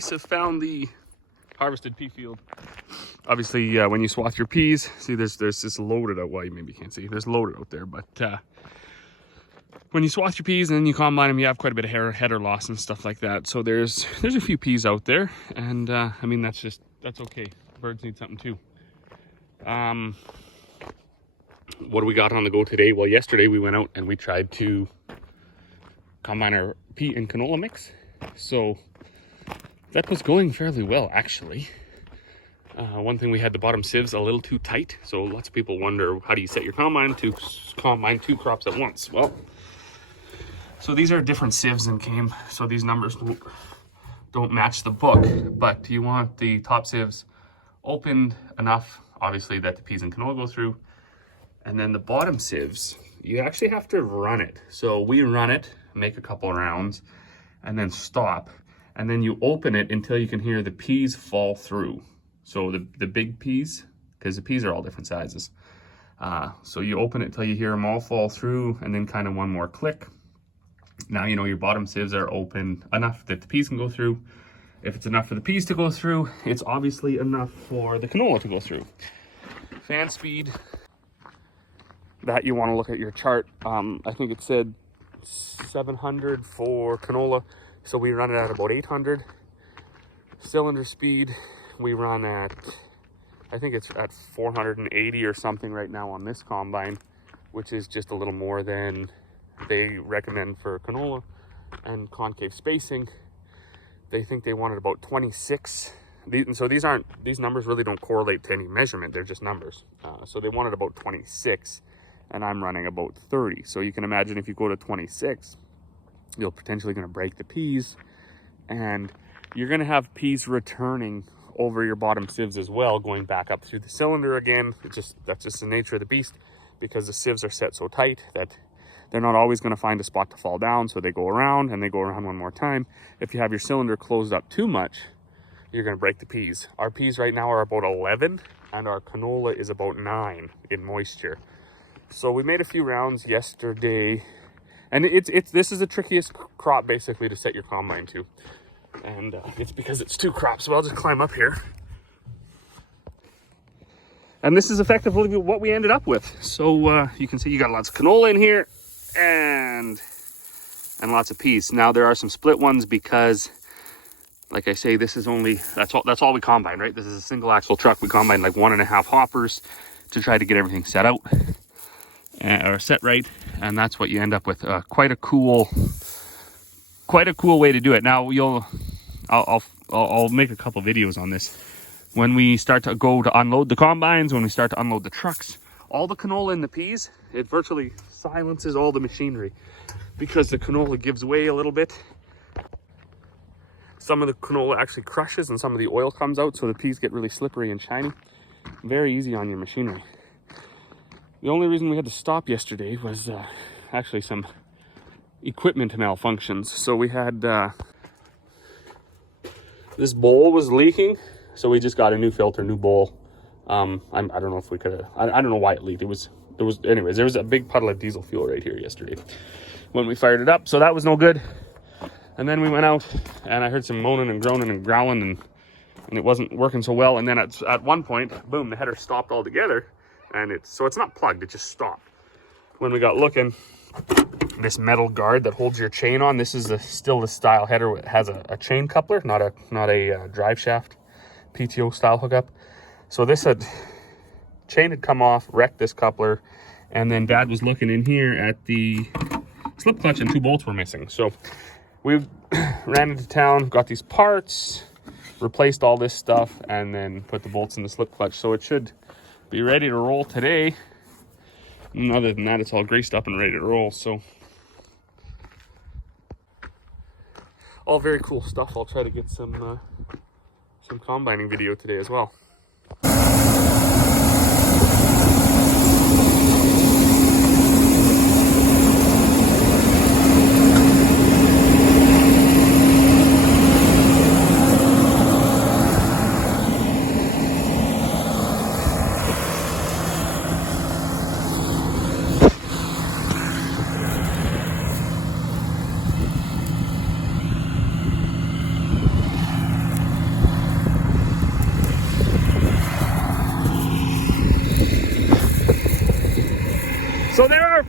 geese have found the harvested pea field. Obviously, when you swath your peas, see there's this loaded out, well, you maybe can't see, there's loaded out there, but when you swath your peas and then you combine them, you have quite a bit of header loss and stuff like that. So there's a few peas out there, and I mean, that's okay. Birds need something too. What do we got on the go today? Well, yesterday we went out and we tried to combine our pea and canola mix. So that was going fairly well, actually. One thing, we had the bottom sieves a little too tight. So lots of people wonder, how do you set your combine to combine 2 crops at once? Well, so these are different sieves and came, so these numbers don't match the book, but you want the top sieves opened enough, obviously, that the peas and canola go through. And then the bottom sieves, you actually have to run it. So we run it, make a couple rounds, and then stop. And then you open it until you can hear the peas fall through. So the big peas, because the peas are all different sizes. So you open it until you hear them all fall through, and then kind of one more click. Now you know your bottom sieves are open enough that the peas can go through. If it's enough for the peas to go through, it's obviously enough for the canola to go through. Fan speed, that you want to look at your chart. I think it said 700 for canola, so we run it at about 800. Cylinder speed, we run at, I think it's at 480 or something right now on this combine, which is just a little more than they recommend for canola. And concave spacing, they think they wanted about 26. So these numbers really don't correlate to any measurement, they're just numbers. So they wanted about 26, and I'm running about 30. So you can imagine if you go to 26, you're potentially going to break the peas, and you're going to have peas returning over your bottom sieves as well, going back up through the cylinder again. That's just the nature of the beast, because the sieves are set so tight that they're not always going to find a spot to fall down, so they go around and they go around one more time. If you have your cylinder closed up too much, you're going to break the peas. Our peas right now are about 11, and our canola is about 9 in moisture. So we made a few rounds yesterday, and this is the trickiest crop basically to set your combine to, and it's because it's 2 crops. So I'll just climb up here, and this is effectively what we ended up with. So you can see you got lots of canola in here, and lots of peas. Now there are some split ones because, like I say, this is only, that's all we combine, right? This is a single axle truck. We combine like 1.5 hoppers to try to get everything set out or set right, and that's what you end up with. Quite a cool way to do it. Now I'll make a couple videos on this when we start to go to unload the combines, when we start to unload the trucks. All the canola and the peas, it virtually silences all the machinery because the canola gives way a little bit. Some of the canola actually crushes and some of the oil comes out, so the peas get really slippery and shiny. Very easy on your machinery. The only reason we had to stop yesterday was actually some equipment malfunctions. So we had this bowl was leaking, so we just got a new filter, new bowl. I don't know if we could. I don't know why it leaked. Anyways, there was a big puddle of diesel fuel right here yesterday when we fired it up, so that was no good. And then we went out, and I heard some moaning and groaning and growling, and it wasn't working so well. And then at one point, boom, the header stopped altogether, and it's not plugged, it just stopped. When we got looking, this metal guard that holds your chain on, this is still the style header. It has a chain coupler, not a drive shaft PTO style hookup. So chain had come off, wrecked this coupler, and then Dad was looking in here at the slip clutch, and 2 bolts were missing. So we ran into town, got these parts, replaced all this stuff, and then put the bolts in the slip clutch. So it should be ready to roll today. And other than that, it's all greased up and ready to roll. So all very cool stuff. I'll try to get some combining video today as well.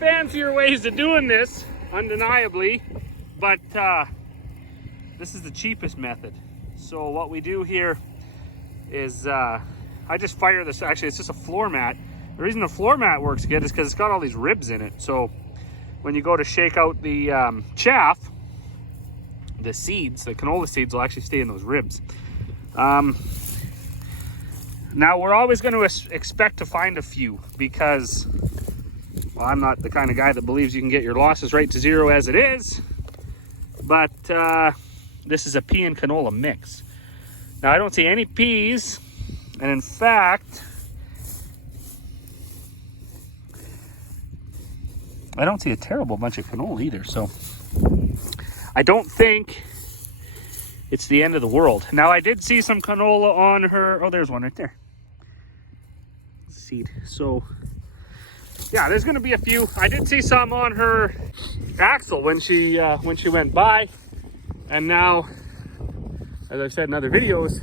fancier ways of doing this, undeniably, but this is the cheapest method. So what we do here is I just fire this. Actually, it's just a floor mat. The reason the floor mat works good is because it's got all these ribs in it. So when you go to shake out the chaff, the seeds, the canola seeds, will actually stay in those ribs. Now we're always going to expect to find a few because, well, I'm not the kind of guy that believes you can get your losses right to zero as it is, but this is a pea and canola mix. Now I don't see any peas, and in fact, I don't see a terrible bunch of canola either, so I don't think it's the end of the world. Now I did see some canola on her, oh, there's one right there. Seed. So yeah, there's gonna be a few. I did see some on her axle when she went by, and now, as I've said in other videos,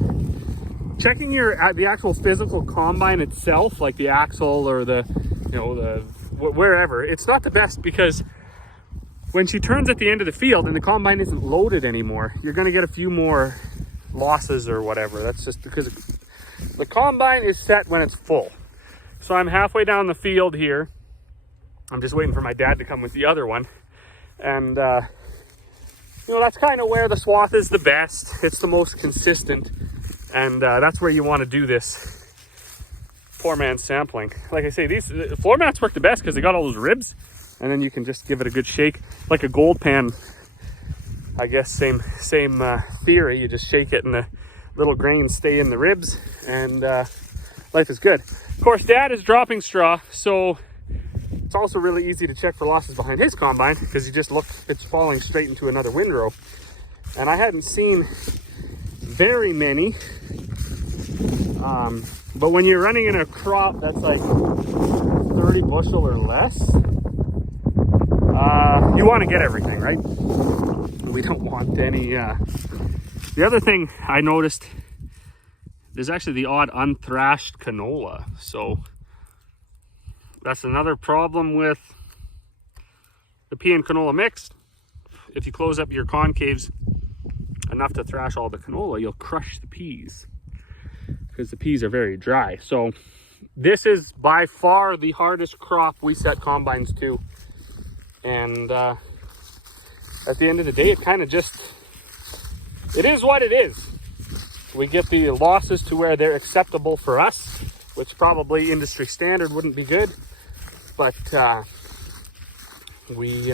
checking the actual physical combine itself, like the axle or the, you know, the wherever, it's not the best, because when she turns at the end of the field and the combine isn't loaded anymore, you're going to get a few more losses or whatever. That's just because the combine is set when it's full. So I'm halfway down the field here. I'm just waiting for my dad to come with the other one. And, you know, that's kind of where the swath is the best. It's the most consistent. And that's where you want to do this poor man's sampling. Like I say, these floor mats work the best because they got all those ribs, and then you can just give it a good shake, like a gold pan. I guess same theory. You just shake it, and the little grains stay in the ribs, and life is good. Of course, Dad is dropping straw, so it's also really easy to check for losses behind his combine because you just look; it's falling straight into another windrow. And I hadn't seen very many. But when you're running in a crop that's like 30 bushel or less, you want to get everything, right? We don't want any. The other thing I noticed, there's actually the odd unthrashed canola. So that's another problem with the pea and canola mix. If you close up your concaves enough to thrash all the canola, you'll crush the peas, because the peas are very dry. So this is by far the hardest crop we set combines to. And at the end of the day, it kind of just, it is what it is. We get the losses to where they're acceptable for us, which probably industry standard wouldn't be good. But we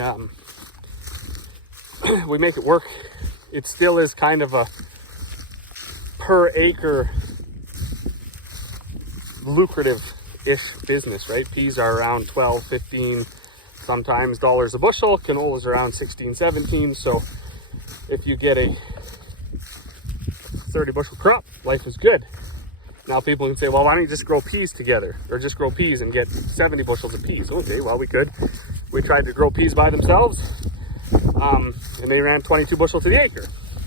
make it work. It still is kind of a per acre lucrative-ish business, right? Peas are around 12, 15, sometimes dollars a bushel. Canola's around 16, 17. So if you get a 30 bushel crop, life is good. Now people can say, well, why don't you just grow peas together, or just grow peas and get 70 bushels of peas? Okay, well, we could. We tried to grow peas by themselves, and they ran 22 bushel to the acre.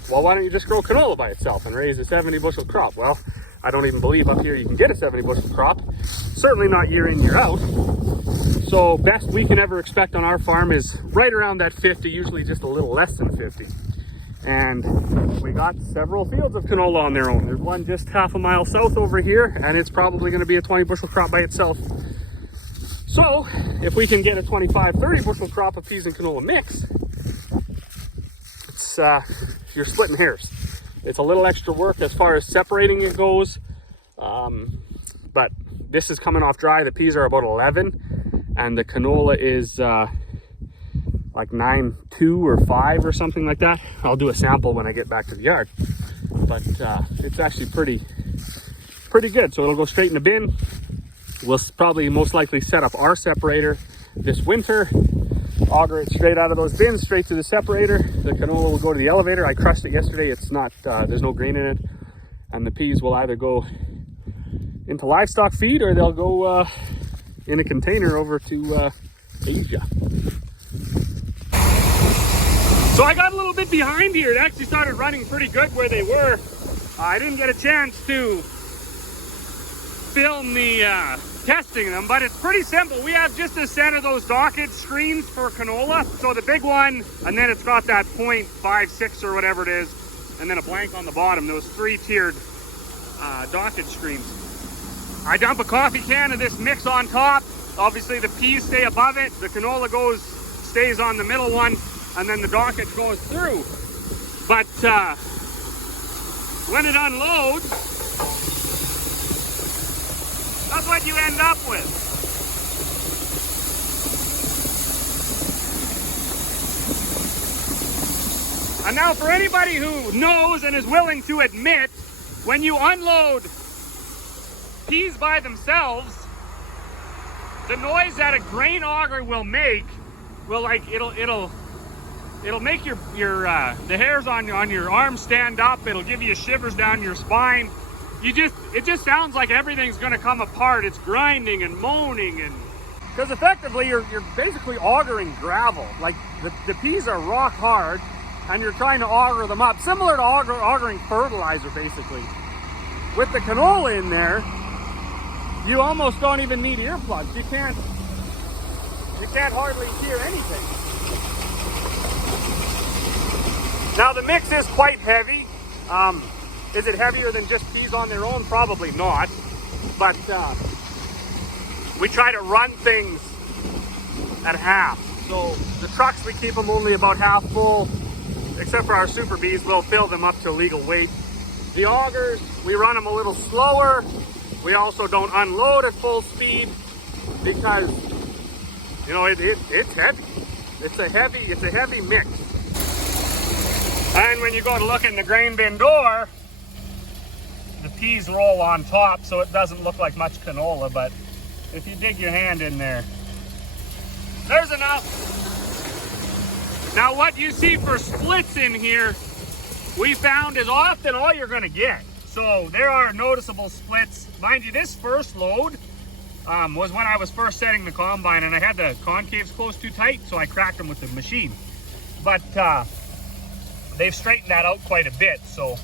Well, why don't you just grow canola by itself and raise a 70 bushel crop? Well, I don't even believe up here you can get a 70 bushel crop. Certainly not year in, year out. So best we can ever expect on our farm is right around that 50, usually just a little less than 50. And we got several fields of canola on their own. There's one just half a mile south over here, and it's probably going to be a 20 bushel crop by itself. So if we can get a 25, 30 bushel crop of peas and canola mix, it's you're splitting hairs. It's a little extra work as far as separating it goes, but this is coming off dry. The peas are about 11, and the canola is like 9.2 or 5 or something like that. I'll do a sample when I get back to the yard, but it's actually pretty good. So it'll go straight in the bin. We'll probably most likely set up our separator this winter, auger it straight out of those bins straight to the separator. The canola will go to the elevator. I crushed it yesterday. It's not there's no grain in it, and the peas will either go into livestock feed or they'll go in a container over to Asia. So I got a little bit behind here. It actually started running pretty good where they were. I didn't get a chance to film the testing them, but it's pretty simple. We have just the center those dockage screens for canola. So the big one, and then it's got that 0.56 or whatever it is, and then a blank on the bottom, those 3-tiered dockage screens. I dump a coffee can of this mix on top. Obviously the peas stay above it, the canola stays on the middle one, and then the dockage goes through. But when it unloads, that's what you end up with. And now for anybody who knows and is willing to admit, when you unload peas by themselves, the noise that a grain auger will make will, like, it'll make your the hairs on your arms stand up. It'll give you shivers down your spine. It just sounds like everything's gonna come apart. It's grinding and moaning, and because effectively you're basically augering gravel. Like the peas are rock hard, and you're trying to auger them up, similar to augering fertilizer, basically. With the canola in there, you almost don't even need earplugs. You can't hardly hear anything. Now the mix is quite heavy. Is it heavier than just peas on their own? Probably not. But we try to run things at half. So the trucks, we keep them only about half full, except for our super bees. We'll fill them up to legal weight. The augers, we run them a little slower. We also don't unload at full speed because, you know, it's heavy. It's a heavy mix. And when you go to look in the grain bin door, the peas roll on top, so it doesn't look like much canola, but if you dig your hand in there, there's enough. Now what you see for splits in here, we found is often all you're gonna get. So there are noticeable splits. Mind you, this first load was when I was first setting the combine, and I had the concaves closed too tight, so I cracked them with the machine. But they've straightened that out quite a bit, so.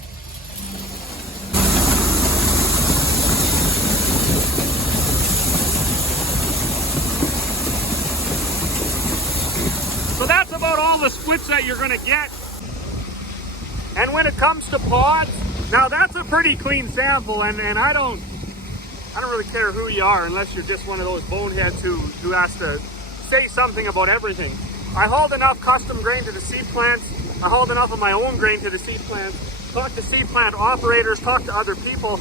So that's about all the splits that you're gonna get. And when it comes to pods, now that's a pretty clean sample, and I don't really care who you are, unless you're just one of those boneheads who has to say something about everything. I hauled enough custom grain to the seed plants. I hauled enough of my own grain to the seed plants. Talked to seed plant operators, talked to other people.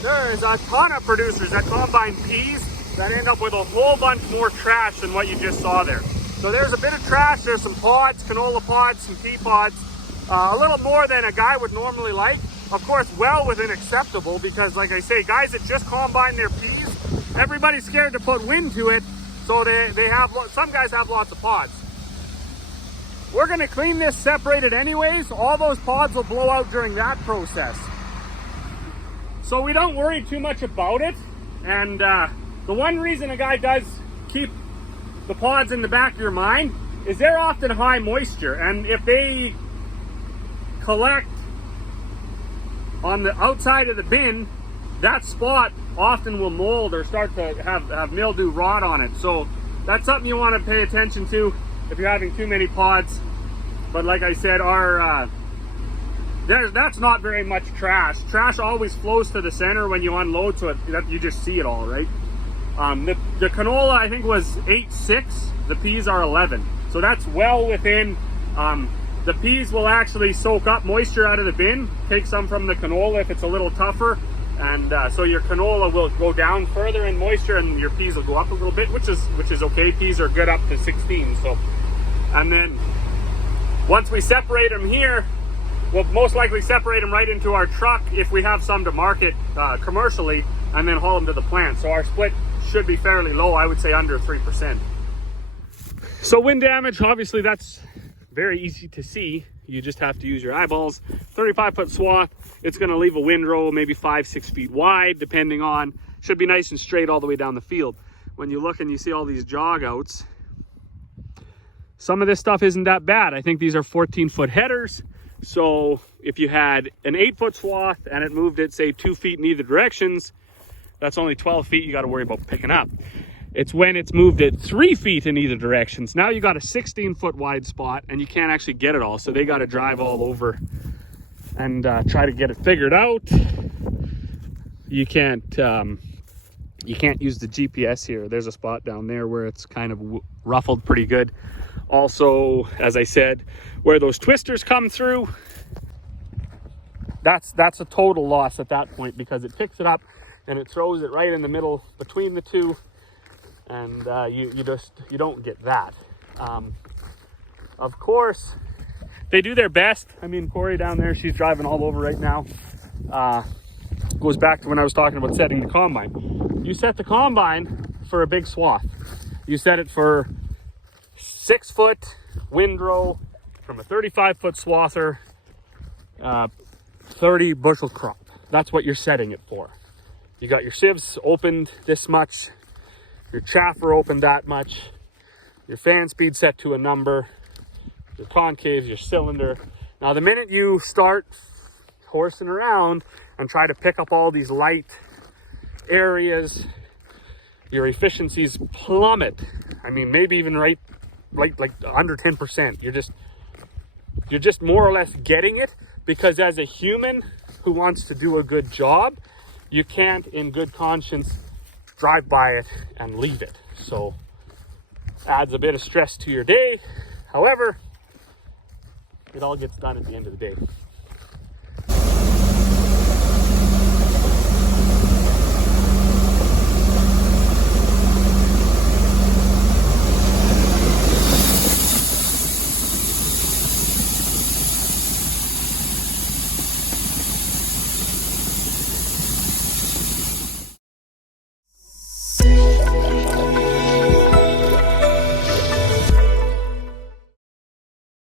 There is a ton of producers that combine peas that end up with a whole bunch more trash than what you just saw there. So there's a bit of trash. There's some pods, canola pods, some pea pods. A little more than a guy would normally like. Of course, well within acceptable, because like I say, guys that just combine their peas, everybody's scared to put wind to it, so they have, some guys have lots of pods. We're gonna clean this separated anyways. All those pods will blow out during that process. So we don't worry too much about it. And the one reason a guy does keep the pods in the back of your mind is they're often high moisture, and if they collect on the outside of the bin, that spot often will mold or start to have mildew rot on it. So that's something you want to pay attention to if you're having too many pods. But like I said, that's not very much trash. Trash always flows to the center when you unload, so that you just see it all, right? The canola, I think, was 8.6. The peas are 11. So that's well within. The peas will actually soak up moisture out of the bin, take some from the canola if it's a little tougher, and so your canola will go down further in moisture, and your peas will go up a little bit, which is okay. Peas are good up to 16. So, and then once we separate them here, we'll most likely separate them right into our truck if we have some to market commercially, and then haul them to the plant. So our split should be fairly low. I would say under 3%. So wind damage, obviously that's very easy to see. You just have to use your eyeballs. 35-foot swath. It's going to leave a windrow maybe 5-6 feet wide, depending on. Should be nice and straight all the way down the field. When you look and you see all these jog outs, some of this stuff isn't that bad. I think these are 14-foot headers. So if you had an 8-foot swath and it moved it, say, 2 feet in either directions, that's only 12 feet you got to worry about picking up. It's when it's moved at 3 feet in either direction. So now you got a 16-foot wide spot and you can't actually get it all. So they got to drive all over and try to get it figured out. You can't use the GPS here. There's a spot down there where it's kind of ruffled pretty good. Also, as I said, where those twisters come through, that's a total loss at that point, because it picks it up and it throws it right in the middle between the two, and you don't get that. Of course, they do their best. I mean, Corey down there, she's driving all over right now. Goes back to when I was talking about setting the combine. You set the combine for a big swath. You set it for 6-foot windrow from a 35-foot swather, 30 bushel crop. That's what you're setting it for. You got your sieves opened this much, your chaffer opened that much, your fan speed set to a number, your concaves, your cylinder. Now the minute you start horsing around and try to pick up all these light areas, your efficiencies plummet. I mean, maybe even right like under 10%. You're just more or less getting it, because as a human who wants to do a good job, you can't in good conscience drive by it and leave it. So adds a bit of stress to your day. However, it all gets done at the end of the day.